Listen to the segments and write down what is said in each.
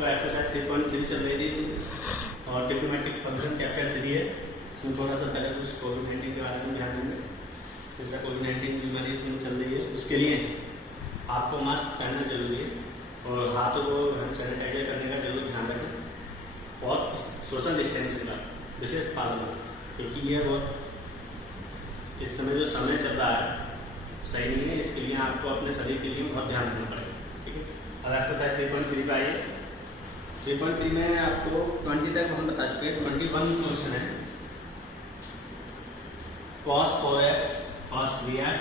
आपको एक्सरसाइज 3.3 चल रही थी इसमें और ट्रिग्नोमेट्रिक फंक्शन चैप्टर 3 है। इसमें थोड़ा सा पहले कुछ कोविड-19 के बारे में ध्यान देंगे। जैसा कोविड-19 बीमारी इसमें चल रही है उसके लिए आपको मास्क पहनना जरूरी है और हाथों को सैनिटाइजर करने का जरूर ध्यान रखें और सोशल डिस्टेंसिंग का विशेष पालन करें, क्योंकि ये बहुत इस समय जो समय चल रहा है सही नहीं है। इसके लिए आपको अपने शरीर के लिए बहुत ध्यान रखना पड़ेगा, ठीक है। अब एक्सरसाइज 3.3 पे आइए। 3.3 में आपको 20 तक हम बता चुके हैं। 21 क्वेश्चन है। cos 4x cos 3x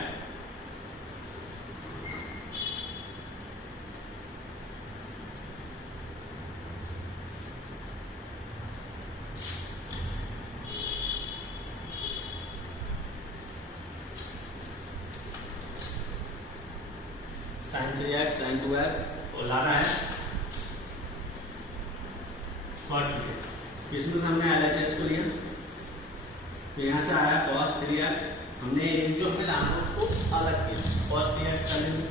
sin 3x sin 2x और लाना है cot 3x। इसमें से हमने LHS को लिया तो यहाँ से आया cos 3x। हमने एक जो है लाना उसको अलग किया, cos 3x कर लेंगे।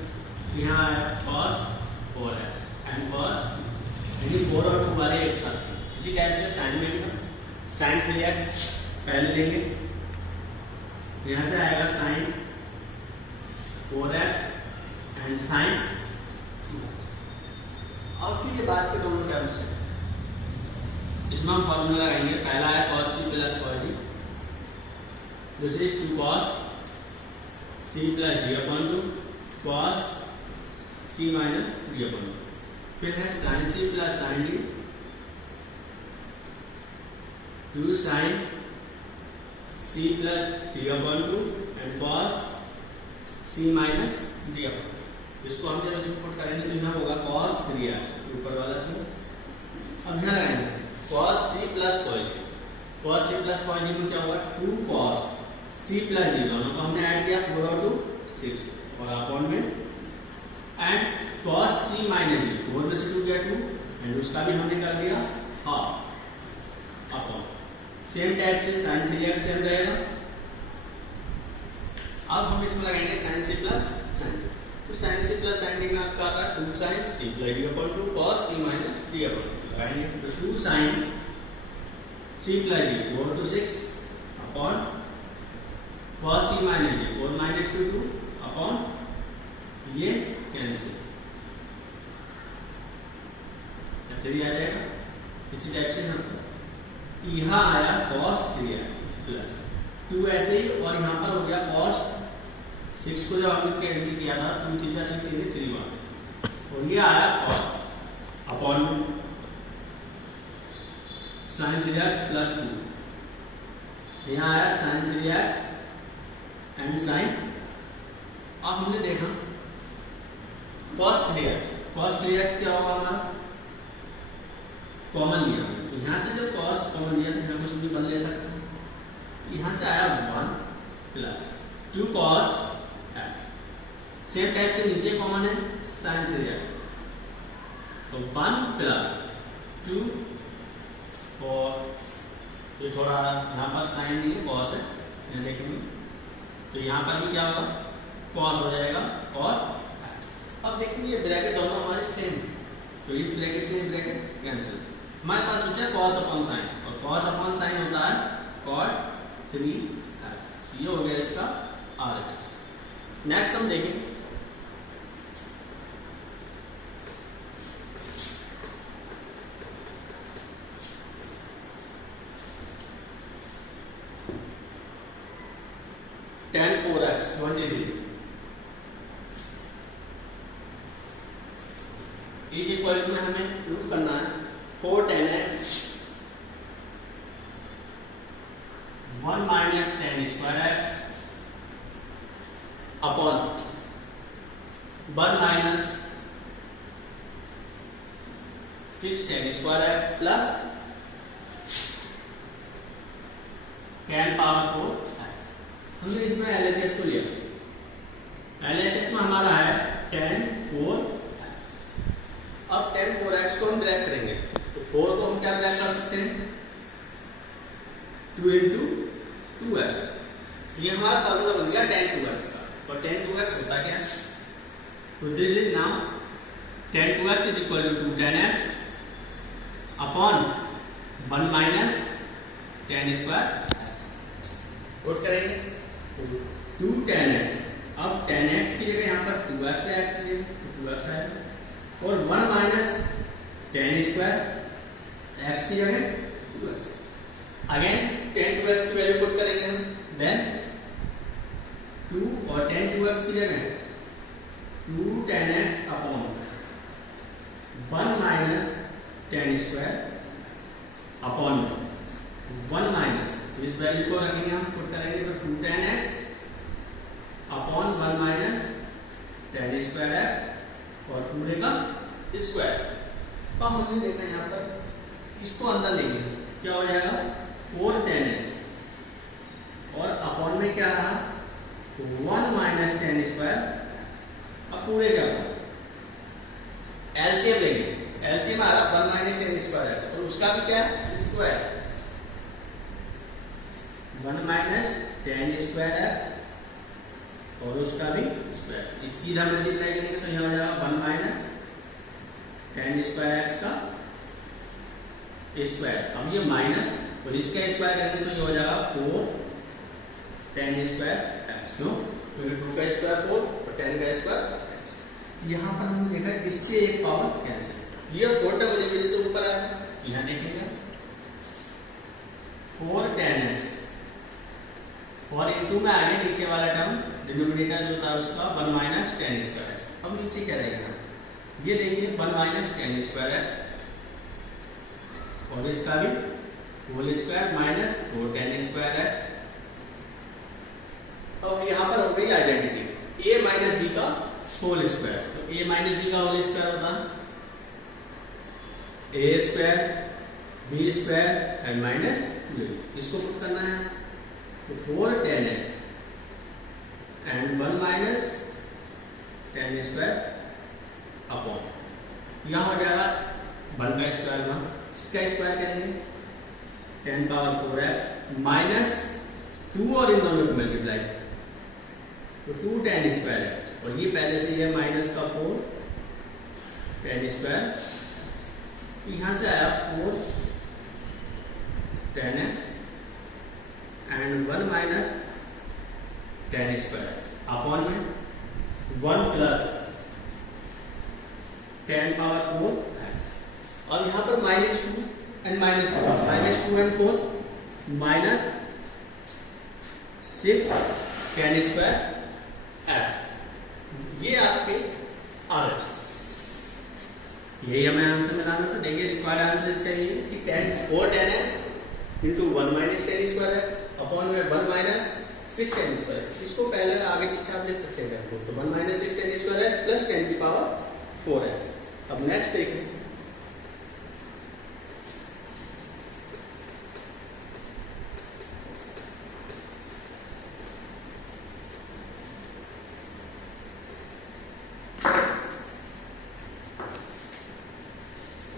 यहाँ आया cos 4x एंड cos, यानी 4 और 2 वाले एक साथ। इसी टाइप से sin में भी sin 3x पहले लेंगे, यहाँ से आएगा sin 4x एंड साइन। और फिर ये बात के दोनों टर्म्स है, इसमें हम फॉर्मूला लगाएंगे। पहला है cos c plus cos d, this is 2 cos c plus d upon 2 cos c minus d upon 2। फिर है sin c plus sin d, 2 sin c plus d upon 2 and cos c minus d upon 2। इसको हम जब put करेंगे तो यहाँ होगा cos 3x ऊपर वाला c। अब यहाँ लगाएंगे cos c plus cos d। cos c plus cos d में क्या होगा 2 cos c प्लस d, दोनों को हमने ऐड किया 4 और 2 6 और अपॉन में and cos c minus d, 4 में से 2 गया 2 एंड उसका भी हमने कर दिया हाफ अपॉन। सेम टाइप से sin 3x सेम रहेगा। अब हम इसमें लगाएंगे sin c plus sin d। तो sin c plus sin d में आपका आता है 2 sin c plus d upon 2 cos c minus d upon 2 लगाएंगे। तो 2 sin c plus d 4 to 6 upon cos c minus d 4 minus 2 upon ये cancel 3 आ जाएगा। इसी टाइप से यहाँ आया cos 3x प्लस 2 ऐसे ही, और यहाँ पर हो गया cos 6 को जब हमने कैंसिल किया था 2 3 6 ये 3 बार और ये आया cos upon sin 3x plus 2। यहाँ आया sin 3x एंड sin। अब हमने देखा cos 3x क्या होगा हमारा कॉमन लिया, तो यहाँ से जब cos कॉमन लिया तो यहाँ कुछ भी बदल ले सकते हैं। यहाँ से आया 1 plus 2 cos x। Same type से नीचे कॉमन है sin 3x, तो 1 प्लस 2 और ये थोड़ा यहाँ पर sin नहीं है cos है, यहाँ देखेंगे तो यहाँ पर भी क्या होगा cos हो जाएगा और x। अब देखेंगे ये ब्रैकेट दोनों हमारे सेम, तो इस ब्रैकेट से ब्रैकेट कैंसिल। हमारे पास बचा है cos अपॉन sin, और cos अपॉन sin होता है cot 3x। ये हो गया इसका RHS। नेक्स्ट हम देखेंगे tan 4x 20 is equal to में हमें प्रूफ करना है 4 tan x 1 minus tan square x upon 1 minus 6 tan square x plus tan power 4x। हमने इसमें LHS को लिया, LHS में हमारा है tan 4x। अब tan 4x को हम ड्रैग करेंगे तो 4 को हम क्या ड्रैग कर सकते हैं 2 into 2x। ये हमारा फॉर्मूला बन गया tan 2x का, और tan 2x होता क्या है, तो this is now tan 2x is equal to 2 tan x upon 1 minus ten square put करेंगे 2 tan x। अब tan x की जगह यहाँ पर 2x है, x की जगह 2x आएगा और 1 माइनस tan स्क्वायर x की जगह 2x। अगेन tan 2x की वैल्यू पुट करेंगे हम, देन 2 और tan 2x की जगह 2 tan x upon 1 minus tan square upon 1 minus, इस वैल्यू को रखेंगे हम, पुट करेंगे तो 2 tan x upon 1 minus tan square x और पूरे का स्क्वायर। तो हमने देखा यहाँ पर इसको अंदर लेंगे, क्या हो जाएगा 4 tan x और अपॉन में क्या रहा 1 माइनस tan स्क्वायर। अब पूरे क्या होगा एलसीएम लेंगे, एलसीएम आ रहा 1 माइनस tan स्क्वायर x और उसका भी क्या है square 1 minus tan square x और उसका भी स्क्वायर। इसकी इधर मल्टीप्लाई करेंगे तो यहाँ हो जाएगा 1 माइनस tan स्क्वायर x का स्क्वायर। अब ये माइनस और इसका स्क्वायर करेंगे तो ये हो जाएगा 4 tan स्क्वायर x। क्यों? क्योंकि 2 का स्क्वायर 4 और 10 का स्क्वायर x। यहाँ पर हमने देखा इससे एक पावर कैंसिल, ये 4 टर्म वजह से ऊपर आया, यहाँ देखेंगे 4 tan x और इनटू में आगे नीचे वाला टर्म डिनोमिनेटर जो था उसका 1 माइनस tan स्क्वायर x। अब नीचे क्या रहेगा, ये देखिए 1 माइनस tan स्क्वायर x और इसका भी whole square minus 4 tan square x। अब यहाँ पर हो गई आइडेंटिटी a माइनस b का होल स्क्वायर, तो a माइनस b का होल स्क्वायर होता a square b square and minus b। इसको पुट करना है तो 4 tan x and 1 minus tan square upon यहाँ हो जाएगा 1 का स्क्वायर में, इसका स्क्वायर करेंगे 10 पावर 4x माइनस 2 और इन दोनों को मल्टीप्लाई तो 2 tan स्क्वायर x और ये पहले से ये माइनस का 4 tan स्क्वायर, यहाँ से आया 4 tan x and 1 minus tan square x upon में 1 प्लस 10 पावर 4x। और यहाँ पर minus 2 and minus 4, minus 2 and 4 minus 6 tan square x। ये आपके RHS, यही हमें आंसर मिलाना था। देखिए रिक्वायर्ड आंसर इसका ये कि 4 tan x into 1 minus tan square x upon में 1 माइनस 6 tan स्क्वायर x। इसको पहले आगे पीछे आप देख सकते हैं, तो 1 minus 6 tan square x plus 10 की पावर 4x। अब नेक्स्ट देखिए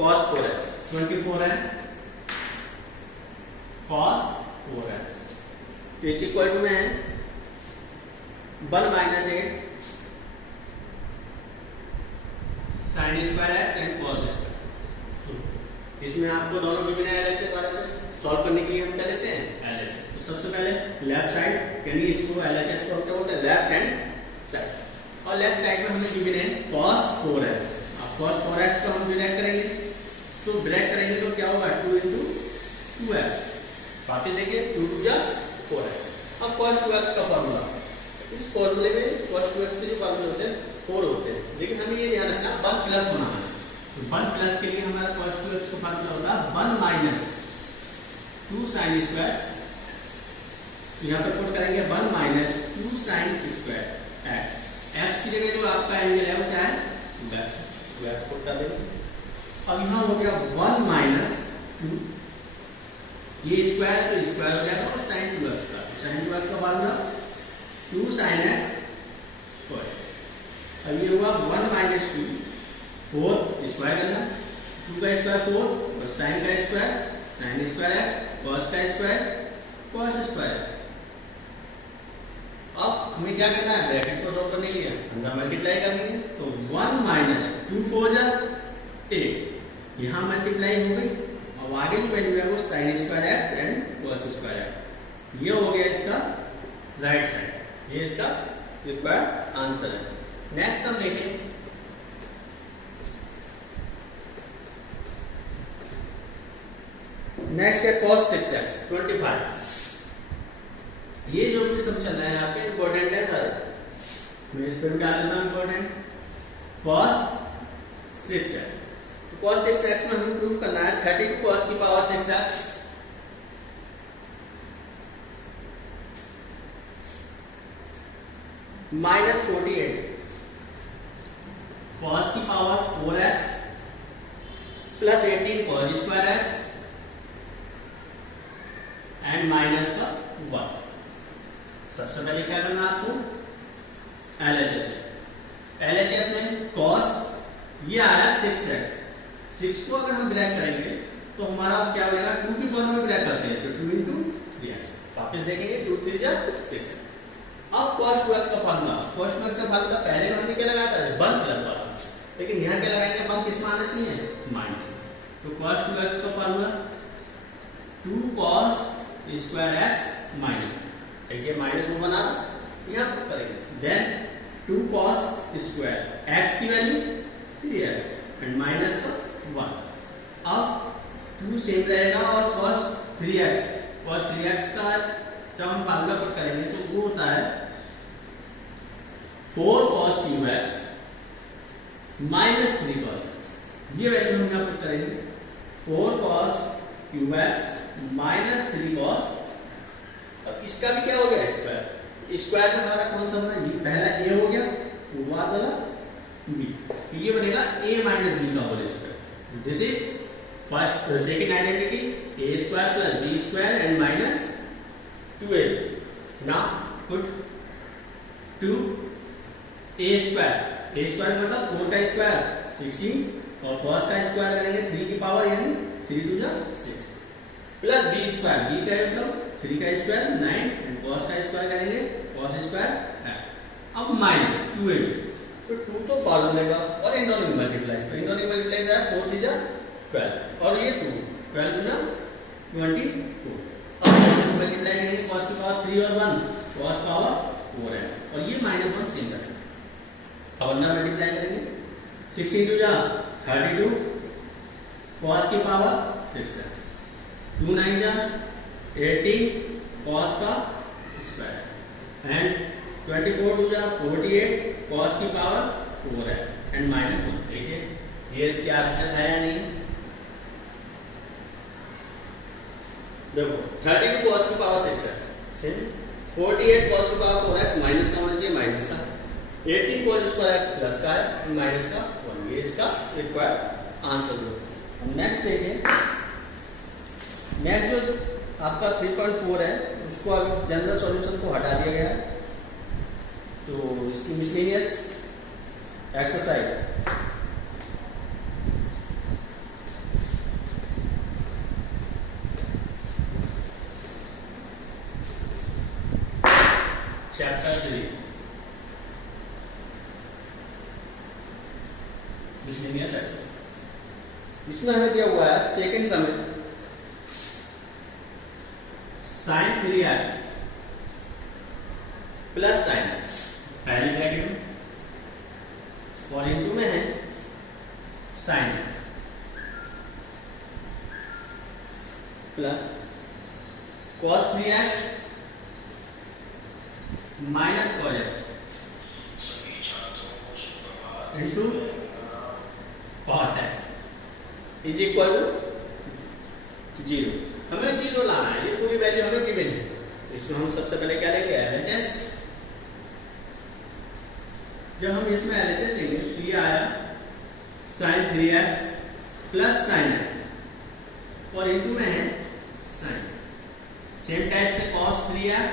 cos 4x 24 है cos 4x तो इज इक्वल टू में है 1 minus 8 sin square x and cos square. इसमें आपको दोनों के बिना LHS RHS सॉल्व करने के लिए हम क्या लेते हैं LHS। तो सबसे पहले लेफ्ट साइड यानी इसको LHS को क्या बोलते हैं लेफ्ट हैंड साइड, और लेफ्ट साइड में हमने गिवन है cos 4x। अब cos 4x को हम डिराइव करेंगे तो ब्रैक करेंगे तो क्या होगा 2 इंटू 2x। बातें देखिए 2 2 या 4x। अब cos 2x का फॉर्मूला, इस फॉर्मूले में cos 2x के जो फॉर्मूले होते हैं 4 होते हैं, लेकिन हमें ये ध्यान रखना 1 प्लस होना है। तो 1 प्लस के लिए हमारा cos 2x का फॉर्मूला होता है 1 माइनस 2 sin स्क्वायर। तो यहाँ पर पुट करेंगे 1 minus 2 sin square x। x की जगह जो आपका एंगल है वो क्या है x पुट कर देंगे। अब यहाँ हो गया 1 माइनस 2, ये स्क्वायर तो स्क्वायर हो जाएगा और sin 2x का, sin 2x का फॉर्मूला 2 sin x स्क्वायर। अब ये हुआ 1 माइनस 2 4 स्क्वायर करना, 2 का स्क्वायर 4 और sin का square sin square x, cos का स्क्वायर cos स्क्वायर x। अब हमें क्या करना है ब्रैकेट को सॉल्व करने के लिए अंदर मल्टीप्लाई करनी है तो 1 माइनस 2 4 जा 8, यहाँ मल्टीप्लाई हो गई अब आगे जो वैल्यू है वो sine square x and cos square x. ये हो गया इसका राइट साइड, ये इसका रिक्वायर्ड आंसर है। नेक्स्ट हम देखें नेक्स्ट है cos 6x 25। ये जो भी सब चल रहा है यहाँ पे इंपॉर्टेंट है सर, मैं इस पर क्या करना इंपॉर्टेंट cos 6x। तो cos 6x में हमें प्रूफ करना है 32 cos की पावर 6x माइनस 48 cos की power 4x plus 18 cos square x and minus का 1। सबसे पहले क्या करना आपको LHS है। LHS में cos ये आया 6x, 6 को अगर हम ब्रैक करेंगे तो हमारा क्या बनेगा 2 की फॉर्म में ब्रैक करते हैं तो 2 इंटू 3x। वापस देखेंगे 2 3 जा 6। अब cos 2x का फार्मूला, cos 2x का फार्मूला पहले हमने क्या लगाया था 1 प्लस वाला, लेकिन यहाँ क्या लगाएंगे अपन किस में आना चाहिए माइनस। तो cos 2x का formula 2 cos square x minus, देखिए माइनस में बना यहाँ पर करेंगे देन 2 cos स्क्वायर एक्स की वैल्यू 3x एंड माइनस का 1। अब 2 सेम रहेगा और cos 3x का जब हम फार्मूला पुट करेंगे तो वो होता है 4 cos cube x minus 3 cos x। ये वैल्यू हम यहाँ पुट करेंगे 4 cos cube x minus 3 cos। अब इसका भी क्या हो गया स्क्वायर, स्क्वायर में हमारा कौन सा बना, ये पहला a हो गया बाद वाला b, तो ये बनेगा a माइनस b का whole square. This is first second identity a square plus b square and minus 2ab। Now put 2 a square मतलब 4 का स्क्वायर 16 और cos का स्क्वायर करेंगे 3 की पावर यानी 3 2 जा 6 प्लस b स्क्वायर, b का मतलब 3 का स्क्वायर 9 एंड cos का स्क्वायर करेंगे cos स्क्वायर x। अब माइनस 2ab, तो 2 तो फॉर्मूले का और इन दोनों में मल्टीप्लाई, तो इन दोनों में मल्टीप्लाई है 4 3 जा 12 और ये 2 12 जा 24। अब मल्टीप्लाई करेंगे cos की पावर 3 और 1 cos पावर 4x और ये माइनस 1 सेम रहेगा। अब अंदर मल्टीप्लाई करेंगे 16 2 जा 32 cos की पावर 6x 2 9 जा 18 cos का स्क्वायर एंड 24 2 जा 48 cos की पावर 4x एंड माइनस 1। देखिए ये इसके आंसर है या नहीं, देखो 32 cos की पावर 6x सेम 48 cos की पावर 4x माइनस का होना चाहिए माइनस का, 18 cos स्क्वायर x प्लस का है माइनस का 1। ये इसका रिक्वायर्ड आंसर है। नेक्स्ट देखिए, नेक्स्ट जो आपका 3.4 है उसको अभी जनरल सॉल्यूशन को हटा दिया गया है, तो इसकी miscellaneous exercise chapter 3 miscellaneous exercise. इसमें हमें दिया हुआ है second sum sin 3x plus sin x पहली ब्रैकेट में और इनटू में है sin x plus cos 3x minus cos x into cos x is equal to 0। हमें 0 लाना है, ये पूरी वैल्यू हमें गिवन है। इसमें हम सबसे पहले क्या लेंगे LHS। जब हम इसमें LHS लेंगे तो ये आया sin 3x plus sin x और इनटू में है sin x। सेम टाइप से cos 3x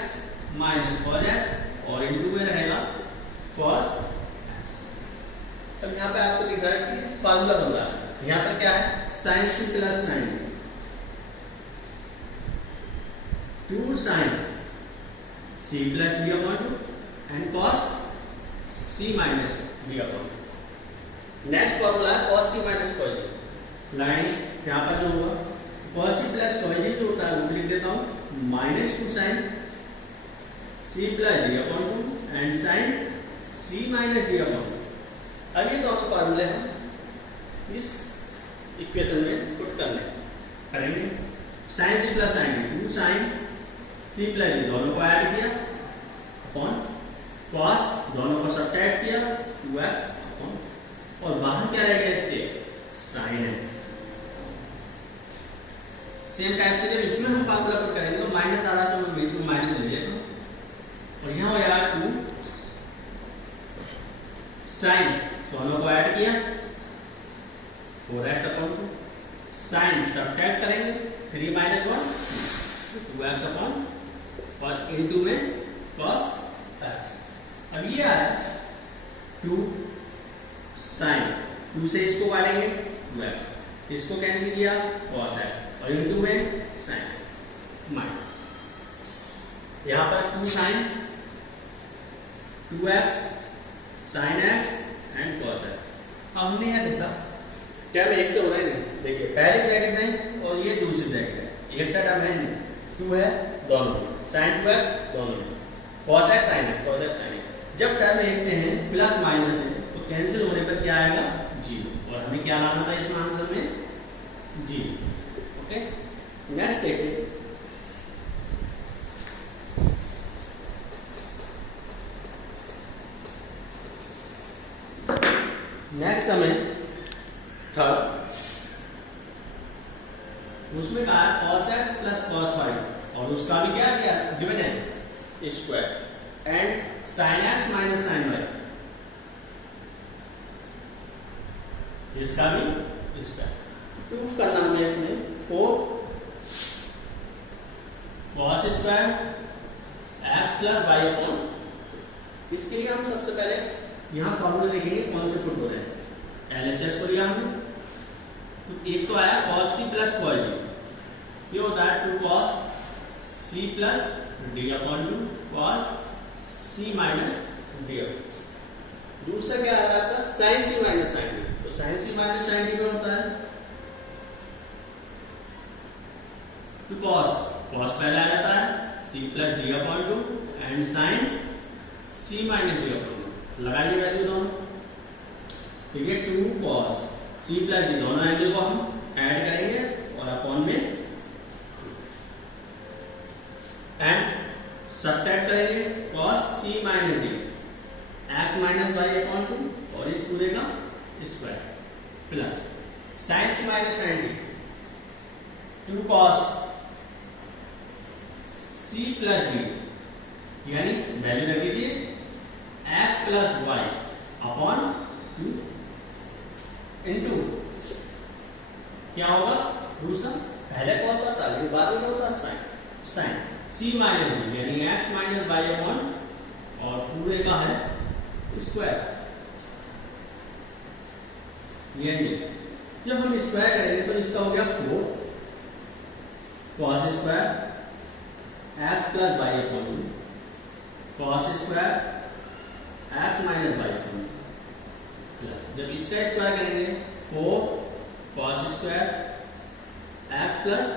minus cos x और इनटू में रहेगा cos x। अब यहाँ पे आपको दिख रहा है कि फार्मूला बन रहा है, यहाँ पर क्या है sin c plus sin 2 sin c plus d upon 2 and cos c minus d upon 2। Next formula है cos c minus cos d। Line यहाँ पर जो होगा cos c plus cos d जो होता है वो लिख देता हूँ minus 2 sine c plus d upon 2 and sine c minus d upon 2। अब ये दोनों फॉर्मूले हम इस इक्वेशन में पुट करेंगे। Sine c plus sine d 2 sine c plus d दोनों को ऐड किया अपॉन cos दोनों को सब्ट्रैक्ट किया 2x अपॉन और बाहर क्या रह गया इसके sin x। सेम टाइप से जब इसमें हम फार्मूला पुट करेंगे तो माइनस आ रहा है तो बीच में माइनस ले लेगा और यहाँ हो जाएगा 2 साइन दोनों को ऐड किया 4x अपॉन 2 साइन सब्ट्रैक्ट करेंगे 3 माइनस 1 2x अपॉन और इनटू में cos x। अब ये आया 2 साइन 2 से इसको काटेंगे 2x इसको कैंसिल किया cos x और इनटू में साइन माइनस यहाँ पर 2 sine 2x sine x and cos x। अब हमने यह देखा टर्म एक से हो रहे हैं, देखिए पहले ब्रैकेट में और ये दूसरी ब्रैकेट है एक सा टर्म है 2 है दोनों में साइन 2x दोनों में cos x sin x cos x sin x। जब टर्म एक से हैं प्लस माइनस है तो कैंसिल होने पर क्या आएगा 0 और हमें क्या लाना था इसमें आंसर में 0। ओके नेक्स्ट देखिए नेक्स्ट हमें थर्ड उसमें कहा cos x plus cos y और उसका भी क्या किया गिवन है square and sin x minus sin y इसका भी स्क्वायर प्रूफ करना हमें इसमें 4 cos square x plus y upon. इसके लिए हम सबसे पहले यहाँ फॉर्मूला लिखेंगे कौन से पुट हो रहे हैं। LHS को लिया हमने तो एक तो आया cos c plus cos d ये होता है 2 cos c plus d upon 2 cos c minus d। दूसरा क्या आ रहा था sin c minus sin d तो sin c minus sin d में होता है 2 cos पहले आ जाता है c plus d upon 2 and sin c minus d upon 2 लगाइए वैल्यू दोनों तो ये 2 cos c प्लस d दोनों एंगल को हम ऐड करेंगे और अपॉन में एंड सब्ट्रैक्ट करेंगे cos c minus d x minus y upon 2 और इस पूरे का square plus sin c minus sin d 2 cos c plus d यानी वैल्यू रख दीजिए x plus y upon 2 into क्या होगा दूसरा पहले cos आता है बाद में क्या होता है sin c माइनस d यानी x माइनस y अपॉन और पूरे का है स्क्वायर। ये जब हम स्क्वायर करेंगे तो इसका हो गया 4 cos square x plus y upon cos square x minus y upon plus जब इसका स्क्वायर करेंगे 4 cos square x plus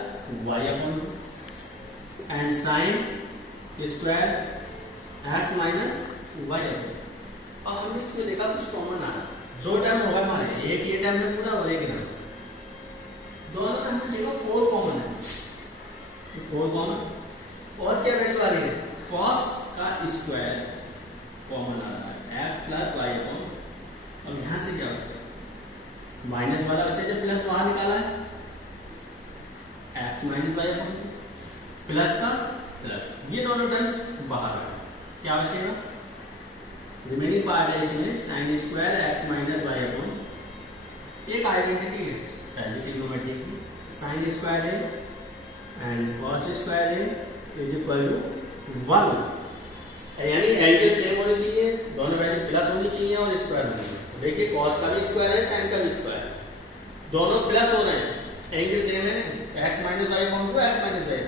y upon and sin square x minus y upon. अब हमने इसमें देखा कुछ कॉमन आया दो टर्म होगा हमारे एक ये टर्म में पूरा और एक ना दोनों में हमने देखा 4 कॉमन है तो 4 कॉमन और क्या वैल्यू आ रही है cos का स्क्वायर कॉमन आ रहा है x प्लस y अपॉन। अब यहां से क्या बचा माइनस वाला बचा जब प्लस बाहर निकाला है x minus y upon plus का प्लस ये दोनों टर्म्स बाहर आ गए क्या बचेगा रिमेनिंग पार्ट है इसमें sin square x minus y upon एक आइडेंटिटी है पहले ट्रिग्नोमेट्री की sin स्क्वायर है एंड cos स्क्वायर है इज इक्वल टू 1 यानी एंगल सेम होनी चाहिए दोनों वैल्यू प्लस होनी चाहिए और स्क्वायर होनी चाहिए। देखिए cos का भी स्क्वायर है sin का भी स्क्वायर दोनों प्लस हो रहे हैं एंगल सेम है x minus y upon two x minus y।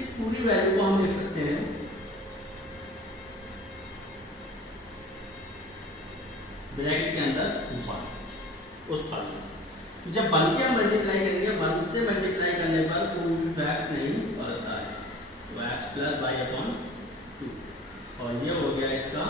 इस पूरी वैल्यू को हम लिख सकते हैं ब्रैकेट के अंदर 1 उस पर जब 1 के हम मल्टीप्लाई करेंगे 1 से मल्टीप्लाई करने प्लस वाई अपॉन 2 और ये हो गया इसका